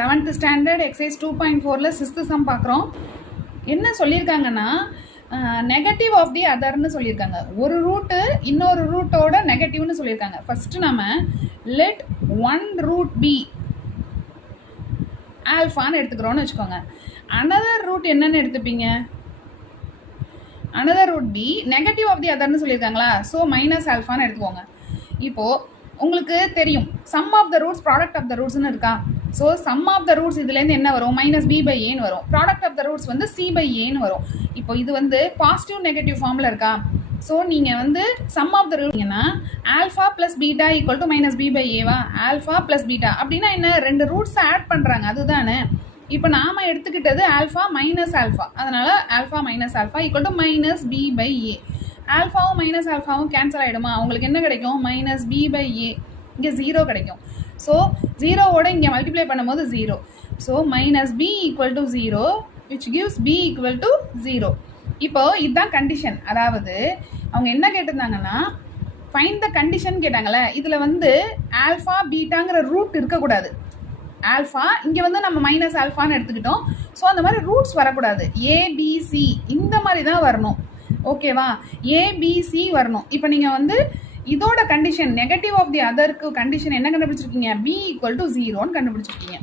11th standard exercise 2.4ல 6th some பார்க்குறோம். என்ன சொல்லியிருக்காங்கன்னா நெகட்டிவ் ஆஃப் தி அதர்னு சொல்லியிருக்காங்க. ஒரு ரூட்டு இன்னொரு ரூட்டோட நெகட்டிவ்னு சொல்லியிருக்காங்க. ஃபஸ்ட்டு நம்ம லெட் ஒன் ரூட் பி ஆல்ஃபான்னு எடுத்துக்கிறோன்னு வச்சுக்கோங்க. அனதர் ரூட் என்னன்னு எடுத்துப்பீங்க? Another root be negative of the அதர்னு சொல்லியிருக்காங்களா, ஸோ மைனஸ் ஆல்ஃபான்னு எடுத்துக்கோங்க. இப்போது உங்களுக்கு தெரியும் sum of the roots product of the ரூட்ஸ்னு இருக்கா. So sum of the roots இதுலேருந்து என்ன வரும்? மைனஸ் பி பை ஏன்னு வரும். ப்ராடக்ட் ஆஃப் த ரூட்ஸ் வந்து சி பை ஏன்னு வரும். இப்போ இது வந்து பாசிட்டிவ் நெகட்டிவ் ஃபார்மில் இருக்கா. ஸோ நீங்கள் வந்து சம் ஆஃப் த ரூட்னா alpha plus beta equal to minus b by ஏவா, ஆல்ஃபா ப்ளஸ் பீட்டா அப்படின்னா என்ன, ரெண்டு ரூட்ஸை ஆட் பண்ணுறாங்க அதுதானே. இப்போ நாம் எடுத்துக்கிட்டது ஆல்ஃபா மைனஸ் ஆல்ஃபா, அதனால் alpha minus alpha equal to minus b by a. ஆல்ஃபாவும் மைனஸ் ஆல்ஃபாவும் கேன்சல் ஆகிடுமா, உங்களுக்கு என்ன கிடைக்கும்? Minus b by a. இங்கே 0 கிடைக்கும். ஸோ 0வோட இங்கே மல்டிப்ளை பண்ணும்போது 0. So minus b equal to 0 which gives B equal to 0. இப்போ இதுதான் கண்டிஷன். அதாவது அவங்க என்ன கேட்டிருந்தாங்கன்னா ஃபைண்ட் த கண்டிஷன் கேட்டாங்கல்ல. இதில் வந்து ஆல்ஃபா பீட்டாங்கிற ரூட் இருக்கக்கூடாது. ஆல்ஃபா இங்கே வந்து நம்ம மைனஸ் ஆல்ஃபான்னு எடுத்துக்கிட்டோம். ஸோ அந்த மாதிரி ரூட்ஸ் வரக்கூடாது. ஏபிசி இந்த மாதிரி தான் வரணும். ஓகேவா, ஏபிசி வரணும். இப்போ நீங்கள் வந்து இதோட கண்டிஷன் நெகட்டிவ் ஆஃப் தி அதருக்கு கண்டிஷன் என்ன கண்டுபிடிச்சிருக்கீங்க? பி ஈக்குவல் டு 0ன்னு கண்டுபிடிச்சிருக்கீங்க.